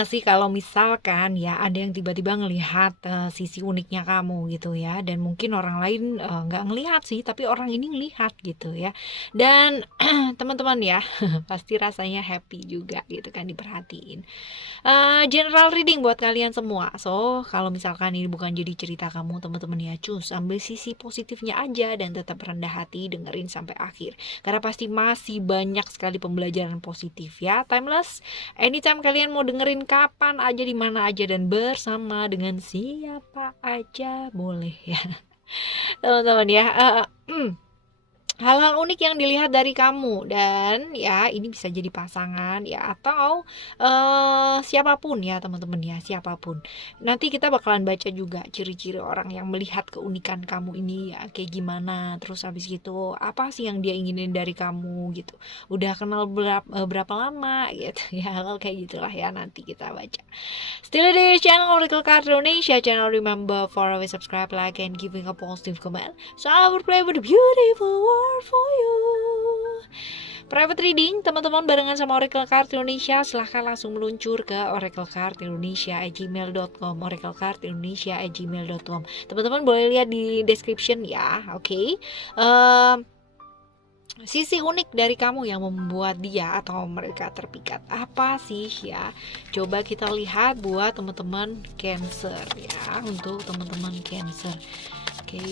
gak sih kalau misalkan ya ada yang tiba-tiba ngelihat sisi uniknya kamu gitu ya, dan mungkin orang lain nggak ngelihat sih, tapi orang ini ngelihat gitu ya. Dan teman-teman ya, pasti rasanya happy juga gitu kan diperhatiin. General reading buat kalian semua. So, kalau misalkan ini bukan jadi cerita kamu, teman-teman ya, cus ambil sisi positifnya aja dan tetap rendah hati dengerin sampai akhir. Karena pasti masih banyak sekali pembelajaran positif ya. Timeless. Anytime kalian mau dengerin kapan aja, di mana aja, dan bersama dengan siapa aja boleh ya. Teman-teman ya. Hal-hal unik yang dilihat dari kamu, dan ya ini bisa jadi pasangan ya, atau siapapun ya teman-teman ya, siapapun. Nanti kita bakalan baca juga ciri-ciri orang yang melihat keunikan kamu ini ya kayak gimana, terus habis gitu apa sih yang dia inginin dari kamu gitu, udah kenal berapa lama gitu ya, hal kayak gitulah ya, nanti kita baca. Still di channel Oracle Card Indonesia channel, remember for always subscribe, like, and giving a positive comment, so I will play with the beautiful world for you. Private reading teman-teman barengan sama Oracle Card Indonesia, silahkan langsung meluncur ke oraclecardindonesia@gmail.com, oraclecardindonesia@gmail.com. Teman-teman boleh lihat di description ya, oke? Sisi unik dari kamu yang membuat dia atau mereka terpikat apa sih ya? Coba kita lihat buat teman-teman Cancer ya, untuk teman-teman Cancer. Oke.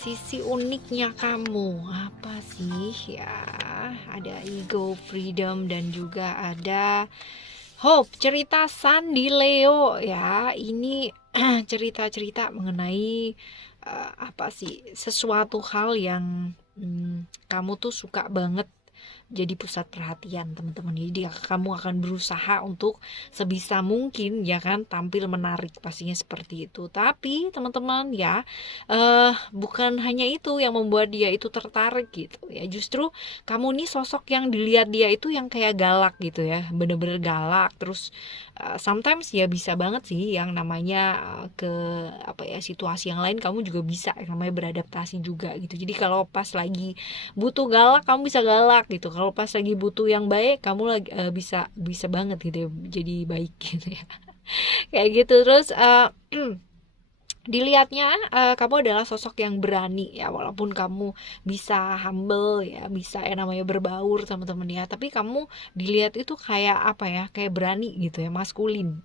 Sisi uniknya kamu apa sih ya? Ada ego, freedom, dan juga ada hope. Cerita Sun di Leo ya. Ini cerita-cerita mengenai apa sih, sesuatu hal yang kamu tuh suka banget jadi pusat perhatian teman-teman. Jadi kamu akan berusaha untuk sebisa mungkin ya kan tampil menarik, pastinya seperti itu. Tapi teman-teman ya, bukan hanya itu yang membuat dia itu tertarik gitu ya. Justru kamu nih sosok yang dilihat dia itu yang kayak galak gitu ya, bener-bener galak. Terus sometimes ya bisa banget sih yang namanya ke apa ya, situasi yang lain kamu juga bisa yang namanya beradaptasi juga gitu. Jadi kalau pas lagi butuh galak kamu bisa galak gitu, kalau pas lagi butuh yang baik kamu lagi bisa banget gitu ya, jadi baik gitu ya. Kayak gitu. Terus dilihatnya kamu adalah sosok yang berani ya, walaupun kamu bisa humble ya, bisa yang namanya berbaur teman-teman ya, tapi kamu dilihat itu kayak apa ya, kayak berani gitu ya, maskulin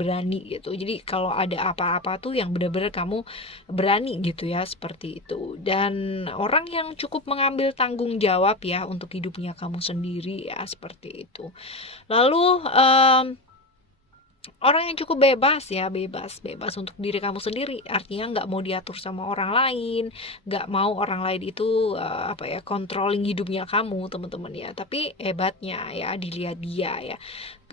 berani gitu. Jadi kalau ada apa-apa tuh yang benar-benar kamu berani gitu ya, seperti itu. Dan orang yang cukup mengambil tanggung jawab ya untuk hidupnya kamu sendiri ya, seperti itu. Lalu orang yang cukup bebas ya, bebas untuk diri kamu sendiri, artinya nggak mau diatur sama orang lain, nggak mau orang lain itu apa ya, controlling hidupnya kamu teman-teman ya. Tapi hebatnya ya dilihat dia ya,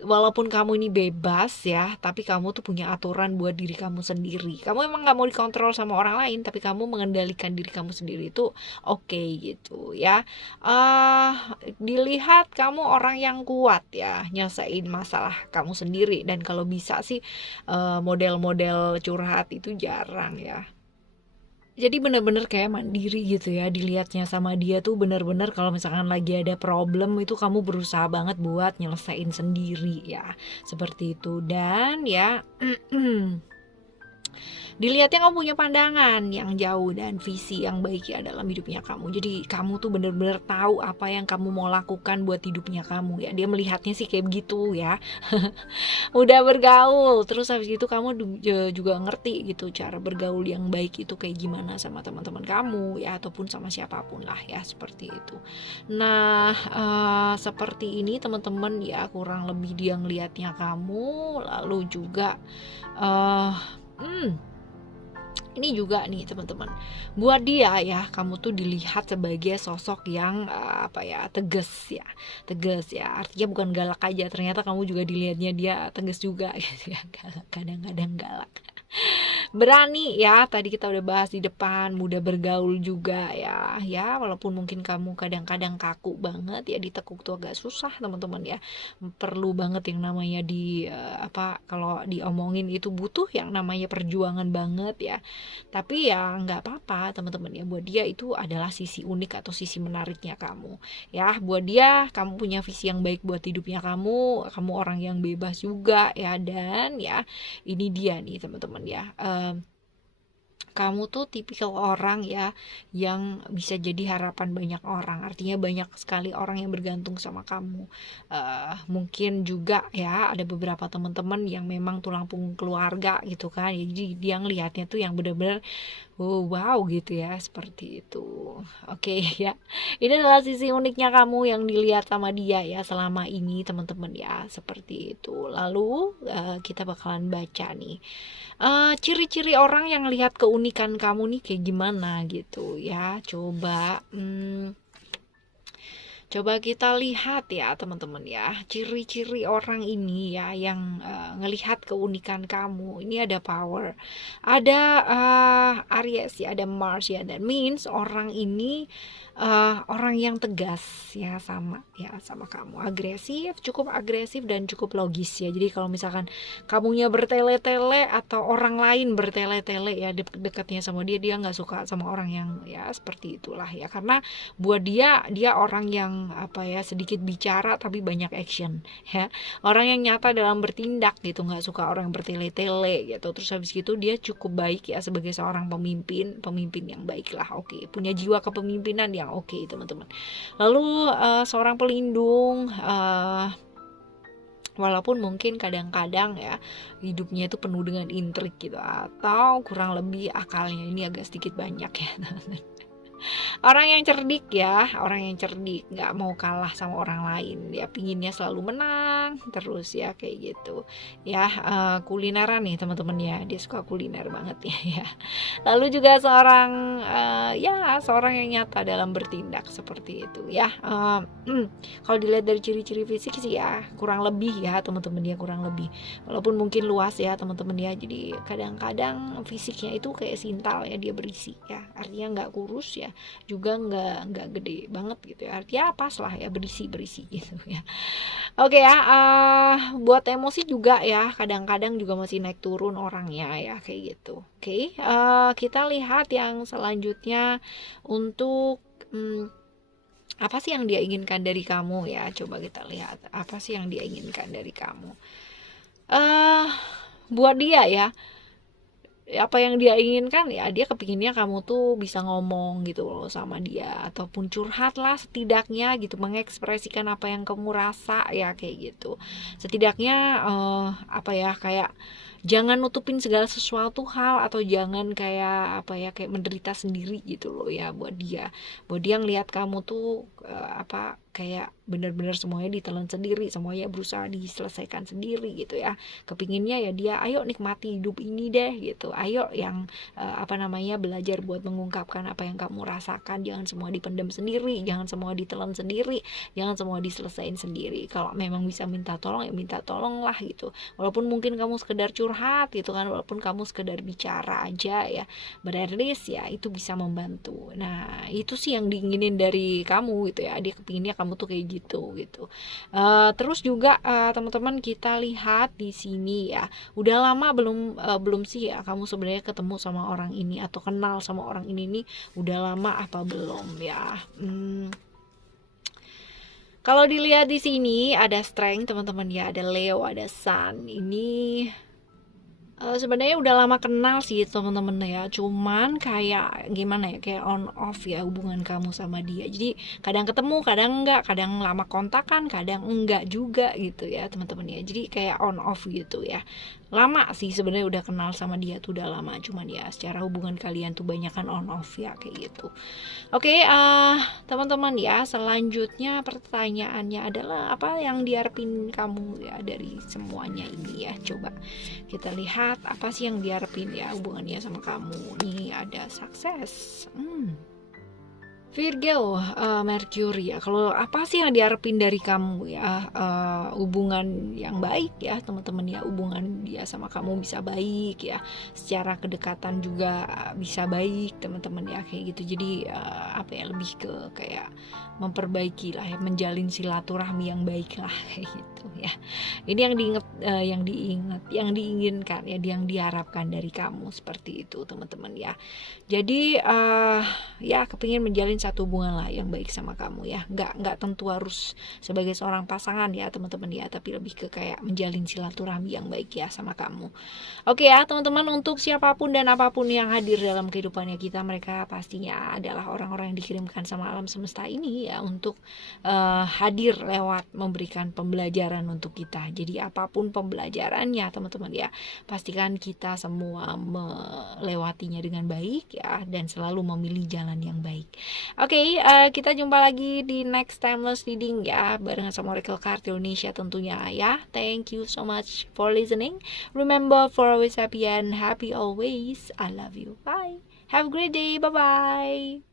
walaupun kamu ini bebas ya, tapi kamu tuh punya aturan buat diri kamu sendiri. Kamu emang nggak mau dikontrol sama orang lain, tapi kamu mengendalikan diri kamu sendiri itu oke gitu ya. Dilihat kamu orang yang kuat ya, nyelesain masalah kamu sendiri. Dan kalau bisa sih model-model curhat itu jarang ya. Jadi bener-bener kayak mandiri gitu ya, dilihatnya sama dia tuh bener-bener kalau misalkan lagi ada problem itu kamu berusaha banget buat nyelesain sendiri ya, seperti itu. Dan ya dilihatnya kamu punya pandangan yang jauh dan visi yang baik ya dalam hidupnya kamu. Jadi kamu tuh bener-bener tahu apa yang kamu mau lakukan buat hidupnya kamu ya. Dia melihatnya sih kayak begitu ya. Udah bergaul, terus habis itu kamu juga ngerti gitu cara bergaul yang baik itu kayak gimana sama teman-teman kamu ya, ataupun sama siapapun lah ya, seperti itu. Nah seperti ini teman-teman ya, kurang lebih dia ngelihatnya kamu. Lalu juga ini juga nih teman-teman, buat dia ya kamu tuh dilihat sebagai sosok yang apa ya, tegas ya, artinya bukan galak aja, ternyata kamu juga dilihatnya dia tegas juga gitu ya, galak, kadang-kadang galak. berani ya, tadi kita udah bahas di depan, mudah bergaul juga ya. Ya, walaupun mungkin kamu kadang-kadang kaku banget ya, ditekuk tuh agak susah teman-teman ya. Perlu banget yang namanya kalau diomongin itu butuh yang namanya perjuangan banget ya. Tapi ya nggak apa-apa teman-teman ya, buat dia itu adalah sisi unik atau sisi menariknya kamu. Ya, buat dia kamu punya visi yang baik buat hidupnya kamu orang yang bebas juga ya, dan ya ini dia nih teman-teman ya. Kamu tuh tipikal orang ya yang bisa jadi harapan banyak orang. Artinya banyak sekali orang yang bergantung sama kamu. Mungkin juga ya ada beberapa teman-teman yang memang tulang punggung keluarga gitu kan. Jadi dia ngelihatnya tuh yang benar-benar oh, wow gitu ya, seperti itu. Oke ya. Ini adalah sisi uniknya kamu yang dilihat sama dia ya selama ini teman-teman ya, seperti itu. Lalu kita bakalan baca nih. Ciri-ciri orang yang lihat keunikan kamu nih kayak gimana gitu ya. Coba kita lihat ya teman-teman ya, ciri-ciri orang ini ya yang ngelihat keunikan kamu. Ini ada power, ada Aries ya, ada Mars ya. That means orang ini orang yang tegas ya sama kamu, cukup agresif dan cukup logis ya. Jadi kalau misalkan kamunya bertele-tele atau orang lain bertele-tele ya dekatnya sama dia nggak suka sama orang yang ya seperti itulah ya, karena buat dia orang yang sedikit bicara tapi banyak action ya, orang yang nyata dalam bertindak gitu, nggak suka orang yang bertele-tele gitu. Terus habis gitu dia cukup baik ya sebagai seorang pemimpin yang baik lah, oke. Punya jiwa kepemimpinan yang oke teman-teman. Lalu seorang pelindung, walaupun mungkin kadang-kadang ya hidupnya itu penuh dengan intrik gitu, atau kurang lebih akalnya ini agak sedikit banyak ya teman-teman. Orang yang cerdik ya, orang yang cerdik, nggak mau kalah sama orang lain, dia pinginnya selalu menang terus ya kayak gitu ya. Kulineran nih teman-teman ya, dia suka kuliner banget ya. Lalu juga seorang yang nyata dalam bertindak seperti itu ya. Kalau dilihat dari ciri-ciri fisik sih ya kurang lebih ya teman-teman ya, kurang lebih, walaupun mungkin luas ya teman-teman ya. Jadi kadang-kadang fisiknya itu kayak sintal ya, dia berisi ya, artinya nggak kurus ya, juga nggak gede banget gitu ya, artinya pas lah ya, berisi gitu ya. Oke ya, buat emosi juga ya kadang-kadang juga masih naik turun orangnya ya kayak gitu. Oke, kita lihat yang selanjutnya untuk apa sih yang dia inginkan dari kamu ya. Coba kita lihat apa sih yang dia inginkan dari kamu. Buat dia ya, apa yang dia inginkan ya, dia kepinginnya kamu tuh bisa ngomong gitu loh sama dia, ataupun curhat lah setidaknya gitu, mengekspresikan apa yang kamu rasa ya kayak gitu. Setidaknya kayak jangan nutupin segala sesuatu hal, atau jangan kayak menderita sendiri gitu loh ya. Buat dia ngelihat kamu tuh kayak benar-benar semuanya ditelan sendiri, semuanya berusaha diselesaikan sendiri gitu ya. Kepinginnya ya dia ayo nikmati hidup ini deh gitu, ayo yang belajar buat mengungkapkan apa yang kamu rasakan, jangan semua dipendam sendiri, jangan semua ditelan sendiri, jangan semua diselesain sendiri. Kalau memang bisa minta tolong ya minta tolong lah gitu, walaupun mungkin kamu sekedar curhat gitu kan, walaupun kamu sekedar bicara aja ya, but at least ya itu bisa membantu. Nah itu sih yang diinginin dari kamu gitu ya, dia kepinginnya kamu tuh kayak gitu. Terus juga teman-teman kita lihat di sini ya, udah lama belum sih ya kamu sebenarnya ketemu sama orang ini atau kenal sama orang ini nih, udah lama apa belum ya. Kalau dilihat di sini ada strength teman-teman ya, ada Leo, ada Sun. Ini sebenarnya udah lama kenal sih teman-teman ya, cuman kayak gimana ya, kayak on off ya hubungan kamu sama dia. Jadi kadang ketemu, kadang enggak, kadang lama kontakan, kadang enggak juga gitu ya teman-teman ya. Jadi kayak on off gitu ya. Lama sih sebenarnya udah kenal sama dia tuh, udah lama, cuman ya secara hubungan kalian tuh banyak kan on off ya kayak gitu. Oke, teman-teman ya, selanjutnya pertanyaannya adalah apa yang diharapin kamu ya dari semuanya ini ya. Coba kita lihat apa sih yang diharapin ya hubungannya sama kamu. Nih ada sukses. Virgo, Mercury ya. Kalau apa sih yang diharapin dari kamu ya? Hubungan yang baik ya, teman-teman ya. Hubungan dia sama kamu bisa baik ya. Secara kedekatan juga bisa baik, teman-teman ya, kayak gitu. Jadi apa ya, lebih ke kayak memperbaiki lah ya, menjalin silaturahmi yang baik lah kayak gitu ya. Ini yang diinginkan ya, yang diharapkan dari kamu seperti itu, teman-teman ya. Jadi ya kepingin menjalin satu hubungan lah yang baik sama kamu ya, nggak tentu harus sebagai seorang pasangan ya teman-teman ya, tapi lebih ke kayak menjalin silaturahmi yang baik ya sama kamu. Oke ya teman-teman, untuk siapapun dan apapun yang hadir dalam kehidupannya kita, mereka pastinya adalah orang-orang yang dikirimkan sama alam semesta ini ya, untuk hadir lewat memberikan pembelajaran untuk kita. Jadi apapun pembelajarannya teman-teman ya, pastikan kita semua melewatinya dengan baik ya, dan selalu memilih jalan yang baik. Oke, kita jumpa lagi di next timeless reading ya, barengan sama Oracle Card Indonesia tentunya ya. Thank you so much for listening. Remember, for always happy and happy always. I love you. Bye. Have a great day. Bye bye.